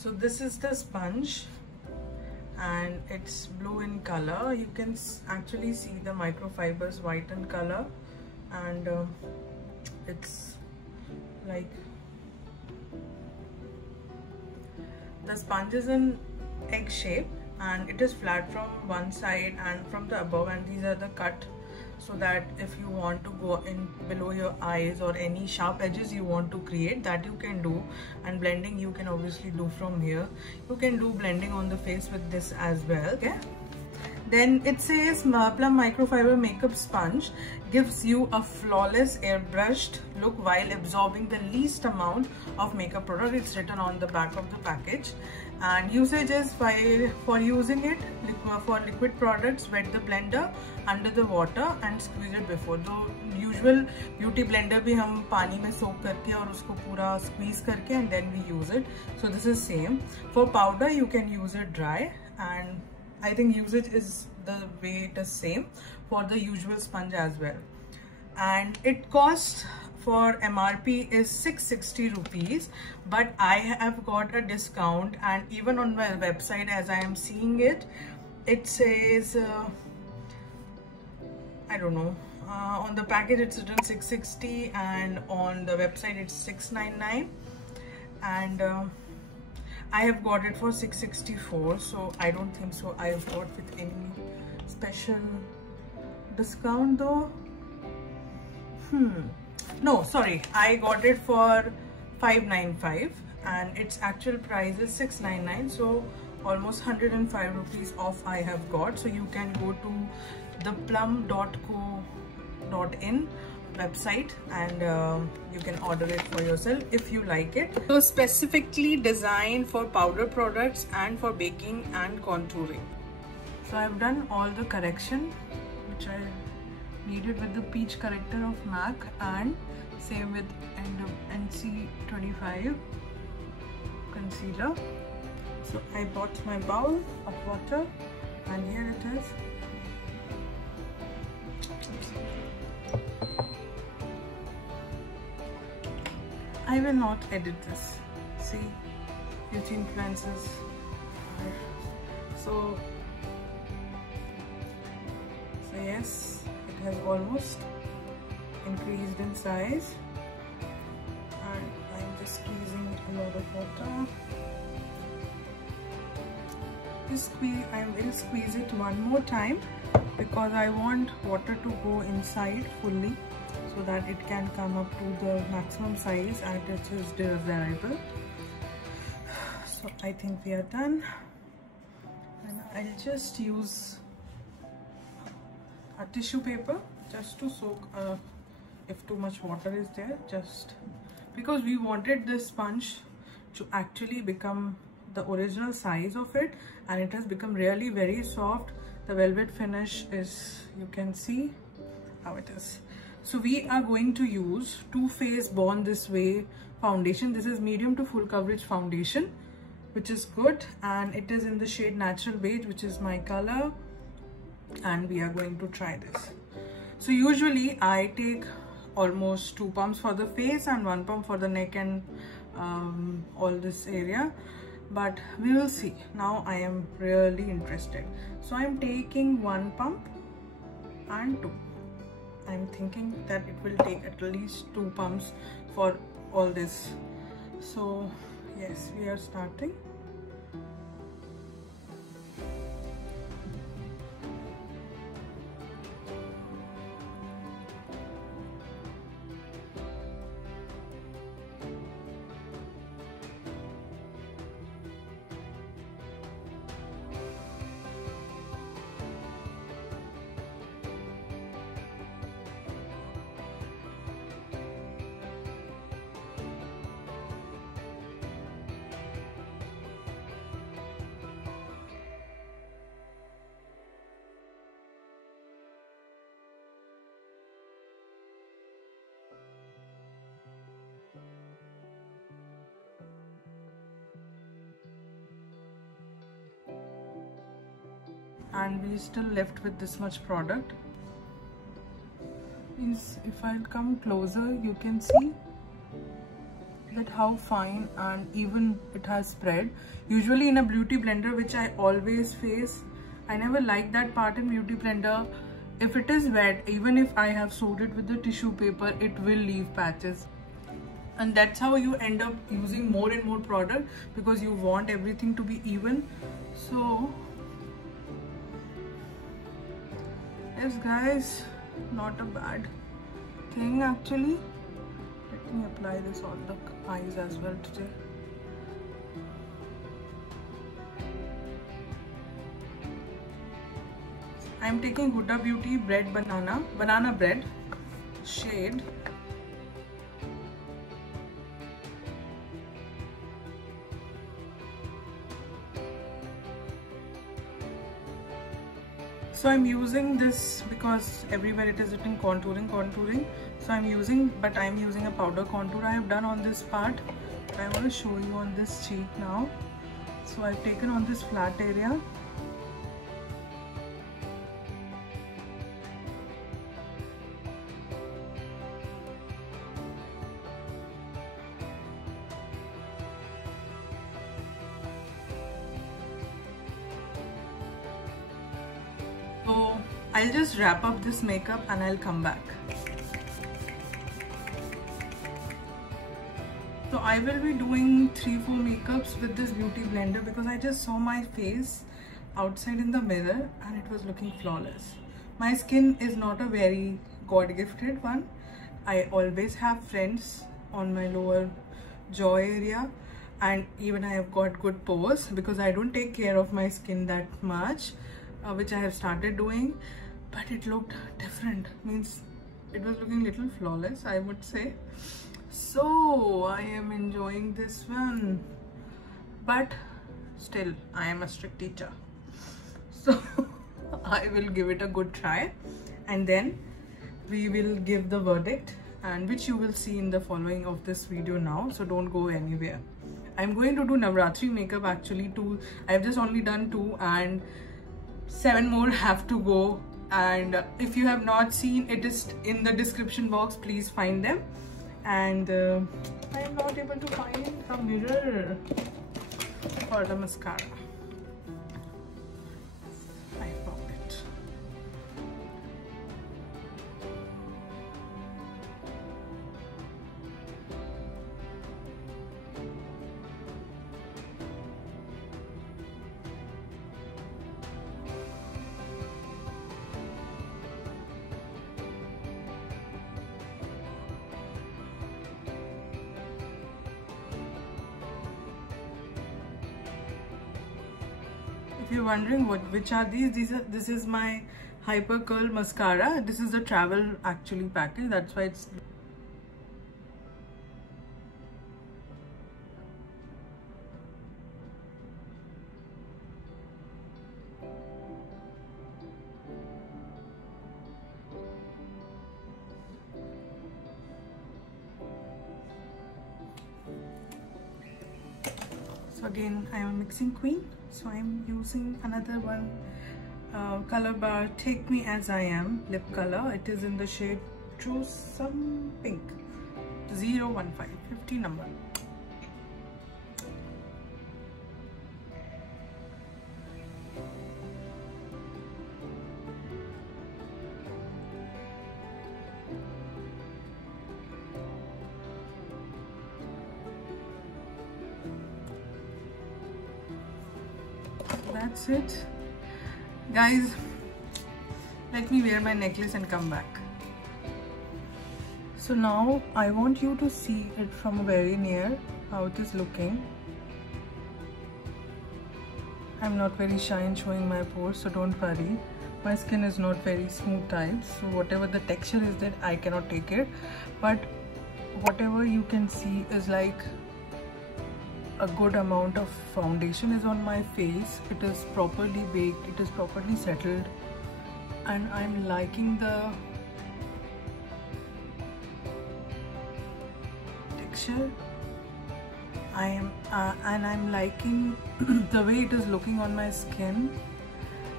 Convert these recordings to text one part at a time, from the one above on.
So this is the sponge and it's blue in color. You can actually see the microfibers white in color, and it's like the sponge is in egg shape and it is flat from one side and from the above, and these are the cut, so that if you want to go in below your eyes or any sharp edges you want to create, that you can do. And blending you can obviously do from here. You can do blending on the face with this as well. Okay, then it says Plum Microfiber Makeup Sponge gives you a flawless airbrushed look while absorbing the least amount of makeup product. It's written on the back of the package. And usage is for using it for liquid products, wet the blender under the water and squeeze it before. The usual beauty blender भी हम पानी में soak करके और उसको पूरा squeeze करके and then we use it. So this is same. For powder you can use it dry, and I think usage is the way it is same for the usual sponge as well. And it costs for MRP is 660 rupees, but I have got a discount, and even on my website as I am seeing it, it says I don't know, on the package it's written 660 and on the website it's 699, and I have got it for 664, so I don't think so I have got with any special discount though. No, sorry, I got it for 595 and its actual price is 699, so almost 105 rupees off I have got. So you can go to the plum.co.in website and you can order it for yourself if you like it. So specifically designed for powder products and for baking and contouring. So I've done all the correction which I needed with the peach corrector of MAC, and same with NC25 concealer. So I bought my bowl of water and here it is. I will not edit this. See, beauty influences. So yes, it has almost increased in size, and I'm just squeezing a lot of water. I will squeeze it one more time because I want water to go inside fully so that it can come up to the maximum size and it is desirable. So I think we are done, and I'll just use a tissue paper just to soak if too much water is there, just because we wanted this sponge to actually become the original size of it, and it has become really very soft. The velvet finish is, you can see how it is. So we are going to use Too Faced Born This Way foundation. This is medium to full coverage foundation, which is good, and it is in the shade Natural Beige, which is my color, and we are going to try this. So usually I take almost 2 pumps for the face and 1 pump for the neck and all this area, but we will see. Now I am really interested, so I am taking 1 pump and 2. I'm thinking that it will take at least 2 pumps for all this. So yes, we are starting. And we still left with this much product. Means if I come closer, you can see that how fine and even it has spread. Usually in a beauty blender, which I always face, I never like that part in beauty blender. If it is wet, even if I have sewed it with the tissue paper, it will leave patches. And that's how you end up using more and more product, because you want everything to be even. So yes guys, not a bad thing actually. Let me apply this on the eyes as well today. I'm taking Huda Beauty Bread Banana Bread shade. So I'm using this because everywhere it is written contouring. So I'm using a powder contour I have done on this part. I want to show you on this cheek now. So I've taken on this flat area. So I'll just wrap up this makeup and I'll come back. So I will be doing 3-4 makeups with this beauty blender because I just saw my face outside in the mirror and it was looking flawless. My skin is not a very God-gifted one. I always have friends on my lower jaw area, and even I have got good pores because I don't take care of my skin that much, which I have started doing, but it looked different, means it was looking little flawless, I would say. So I am enjoying this one, but still I am a strict teacher, so I will give it a good try and then we will give the verdict, and which you will see in the following of this video now, so don't go anywhere. I'm going to do Navratri makeup actually. I've just only done 2 and 7 more have to go, and if you have not seen, it is in the description box, please find them. And I am not able to find a mirror for the mascara. I found it. If you're wondering which are this is my Hyper Curl mascara. This is the travel actually package, that's why it's so again I am a mixing queen. So I'm using another one, Color Bar Take Me As I Am lip color. It is in the shade Choose Some Pink 015, 50 number. That's it guys. Let me wear my necklace and come back. So now I want you to see it from very near how it is looking. I'm not very shy in showing my pores, so don't worry. My skin is not very smooth type, so whatever the texture is that I cannot take it, but whatever you can see is like a good amount of foundation is on my face. It is properly baked, it is properly settled, and I'm liking the texture. I'm liking the way it is looking on my skin.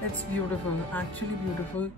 It's beautiful, actually beautiful.